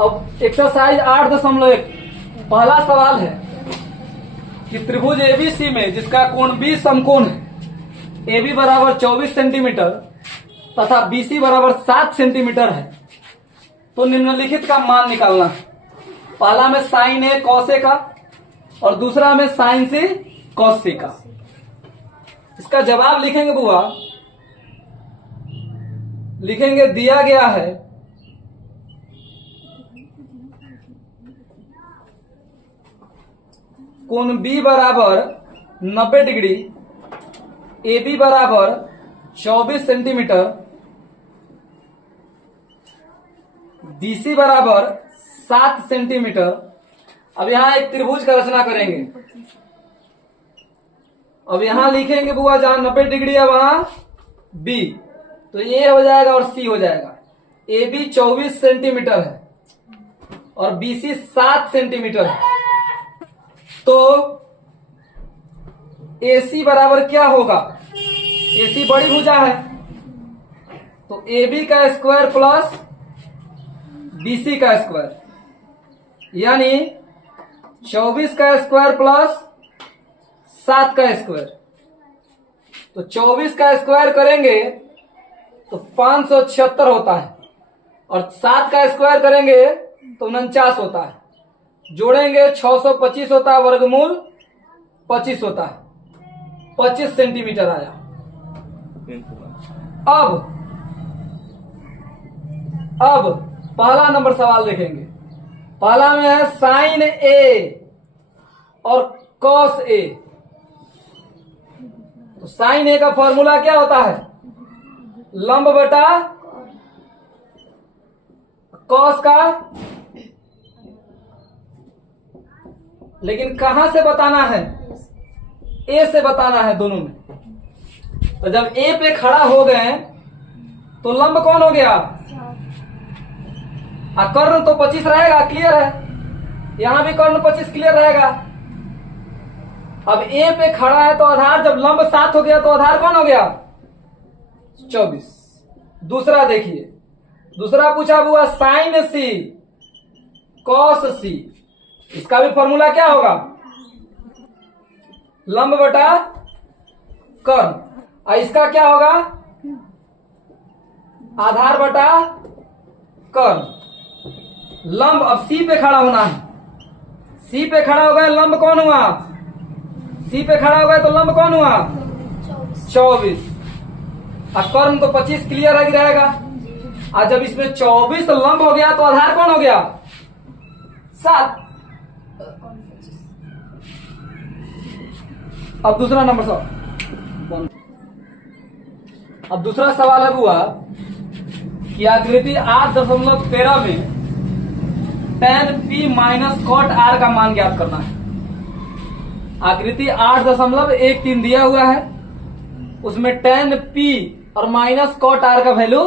अब एक्सरसाइज 8.1 पहला सवाल है कि त्रिभुज एबीसी में जिसका कोण बी समकोण है, ए बी बराबर 24 सेंटीमीटर तथा बीसी बराबर 7 सेंटीमीटर है, तो निम्नलिखित का मान निकालना है। पहला में साइन ए कॉस ए का और दूसरा में साइन सी कॉस सी का। इसका जवाब लिखेंगे बुआ, लिखेंगे दिया गया है कोण बी बराबर 90 डिग्री, ए बी बराबर 24 सेंटीमीटर, बीसी बराबर 7 सेंटीमीटर। अब यहां एक त्रिभुज का रचना करेंगे। अब यहां लिखेंगे बुआ जहां 90 डिग्री है वहां बी, तो ए हो जाएगा और सी हो जाएगा। ए बी 24 सेंटीमीटर है और बीसी 7 सेंटीमीटर है, तो AC बराबर क्या होगा? AC बड़ी भुजा है, तो AB का स्क्वायर प्लस BC का स्क्वायर, यानी 24 का स्क्वायर प्लस 7 का स्क्वायर। तो 24 का स्क्वायर करेंगे तो 576 होता है और 7 का स्क्वायर करेंगे तो 49 होता है। जोड़ेंगे 625 होता है, वर्गमूल 25 होता है, 25 सेंटीमीटर आया। अब पहला नंबर सवाल देखेंगे। पहला में है साइन ए और कॉस ए। तो साइन ए का फॉर्मूला क्या होता है? लंब बटा कॉस का, लेकिन कहां से बताना है? ए से बताना है दोनों में। तो जब ए पे खड़ा हो गए तो लंब कौन हो गया? कर्ण तो 25 रहेगा, क्लियर है। यहां भी कर्ण 25 क्लियर रहेगा। अब ए पे खड़ा है तो आधार, जब लंब 7 हो गया तो आधार कौन हो गया? 24। दूसरा देखिए, दूसरा पूछा हुआ साइन सी कॉस सी। इसका भी फॉर्मूला क्या होगा? लंब बटा कर्ण। और इसका क्या होगा? आधार बटा कर्ण। लंब अब सी पे खड़ा होना है। सी पे खड़ा हो गए, लंब कौन हुआ? सी पे खड़ा हो गए तो लंब कौन हुआ? 24। और कर्ण तो 25 क्लियर रहेगा। और जब इसमें 24 लंब हो गया तो आधार कौन हो गया? 7। अब दूसरा नंबर सवाल। अब दूसरा सवाल है हुआ कि आकृति 8.13 में tan P minus cot R का मान ज्ञात करना है। आकृति 8.13 दिया हुआ है, उसमें tan P और माइनस कॉट R का वैल्यू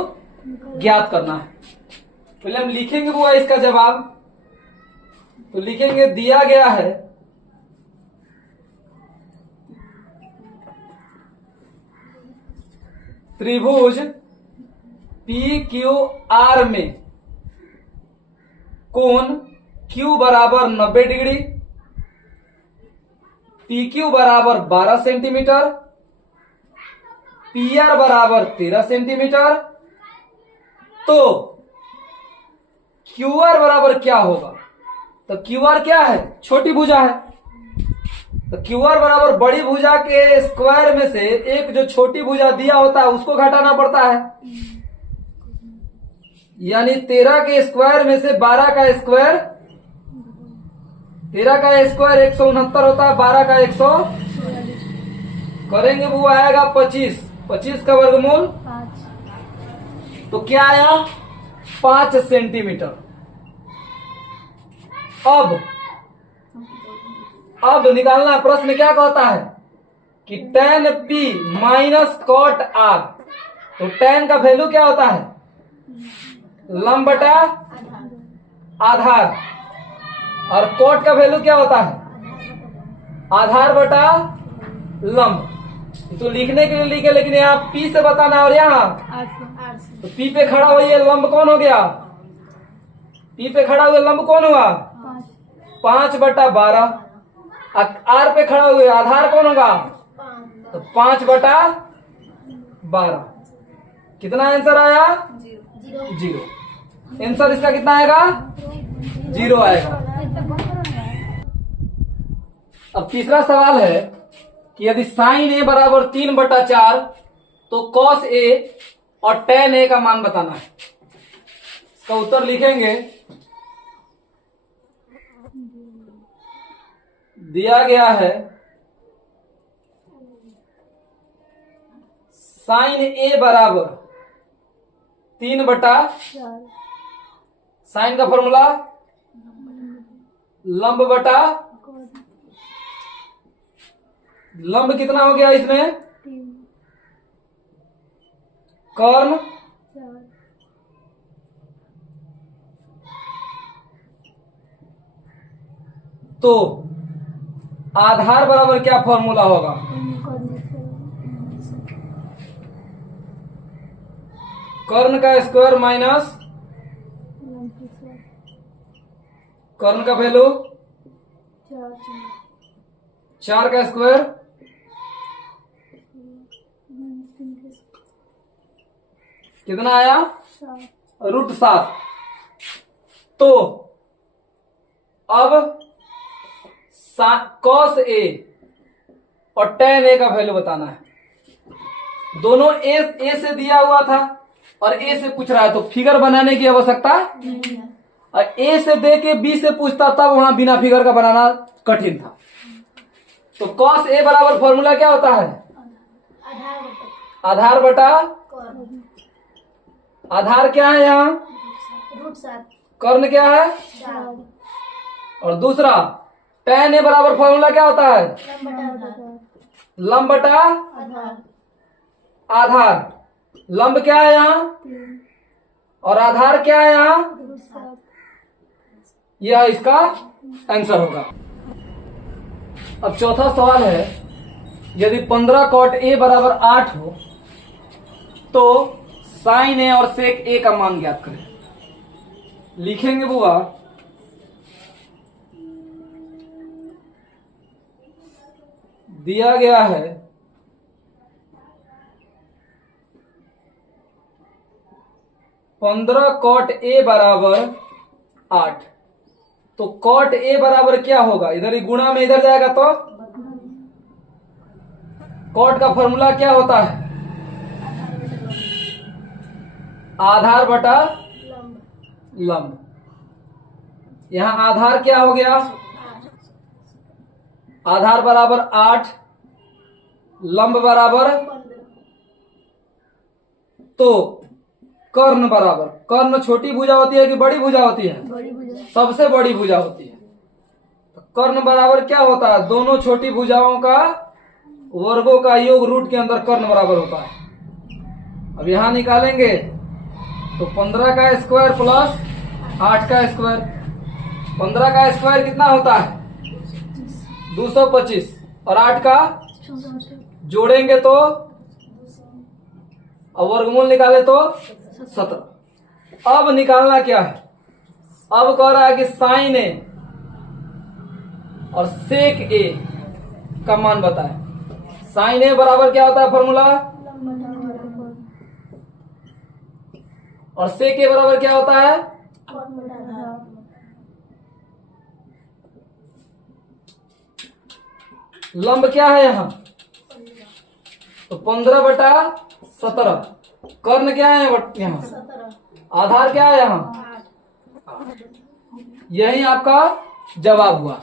ज्ञात करना है। पहले हम लिखेंगे हुआ इसका जवाब। तो लिखेंगे दिया गया है त्रिभुज PQR में कोण Q बराबर 90 डिग्री, PQ बराबर 12 सेंटीमीटर, PR बराबर 13 सेंटीमीटर, तो QR बराबर क्या होगा? तो QR क्या है? छोटी भुजा है। तो QR बराबर बड़ी भुजा के स्क्वायर में से एक जो छोटी भुजा दिया होता है उसको घटाना पड़ता है, यानी 13 के स्क्वायर में से 12 का स्क्वायर, 13 का स्क्वायर 169 होता है, 12 का 100 करेंगे वो आएगा 25। 25 का वर्गमूल 5, तो क्या आया? 5 सेंटीमीटर। अब निकालना, प्रश्न क्या कहता है कि tan P minus cot R। तो tan का वैल्यू क्या होता है? लंब बटा आधार। और कॉट का वैल्यू क्या होता है? आधार बटा लंब। तो लिखने के लिए लिखे, लेकिन यहाँ P से बताना और यहाँ तो P पे खड़ा हुई है, लंब कौन हो गया? पी पे खड़ा हुआ लंब कौन हुआ? 5/12। आर पे खड़ा हुए आधार कौन होगा? तो 5/12। कितना आंसर आया? 0। आंसर इसका कितना आएगा? 0 आएगा। अब तीसरा सवाल है कि यदि साइन ए बराबर 3/4 तो कॉस ए और टेन ए का मान बताना है। इसका उत्तर लिखेंगे। दिया गया है साइन ए बराबर 3/, साइन का फॉर्मूला लंब बटा, लंब कितना हो गया इसमें? कर्ण तो आधार बराबर क्या फॉर्मूला होगा? कर्ण का स्क्वायर माइनस कर्ण का वैल्यू 4 का स्क्वायर कितना आया? √7। तो अब कॉस ए और टेन ए का वैल्यू बताना है। दोनों ए से दिया हुआ था और ए से पूछ रहा है, तो फिगर बनाने की आवश्यकता नहीं है। और ए से दे के बी से पूछता तब वहां बिना फिगर का बनाना कठिन था। तो कॉस ए बराबर फॉर्मूला क्या होता है? आधार बटा, आधार क्या है यहाँ? √7। कर्ण क्या है? 4। और दूसरा टेन ए बराबर फॉर्मूला क्या होता है? लंब बटा आधार। लंब क्या है यहाँ और आधार क्या है यहाँ? यह इसका आंसर होगा। अब चौथा सवाल है, यदि 15 cot ए बराबर 8 हो तो साइन ए और सेक ए का मान ज्ञात करें। लिखेंगे बुआ, दिया गया है 15 cot ए बराबर 8। तो cot ए बराबर क्या होगा? इधर ही गुणा में इधर जाएगा तो cot का फॉर्मूला क्या होता है? आधार बटा लंब। यहां आधार क्या हो गया? आधार बराबर 8, लंब बराबर, तो कर्ण बराबर, कर्ण छोटी भुजा होती है कि बड़ी भुजा होती है? बड़ी भुजा। सबसे बड़ी भुजा होती है। तो कर्ण बराबर क्या होता है? दोनों छोटी भुजाओं का वर्गों का योग रूट के अंदर कर्ण बराबर होता है। अब यहां निकालेंगे तो 15 का स्क्वायर प्लस 8 का स्क्वायर। 15 का स्क्वायर कितना होता है? 225 और 8 का जोड़ेंगे तो, अब वर्गमूल निकाले तो 17। अब निकालना क्या है? अब कह रहा है कि साइन ए और सेक ए का मान बताएं। साइन ए बराबर क्या होता है फॉर्मूला? और सेक ए बराबर क्या होता है? लंब क्या है यहाँ? तो 15/17। कर्ण क्या है यहाँ? आधार क्या है यहाँ? यही आपका जवाब हुआ।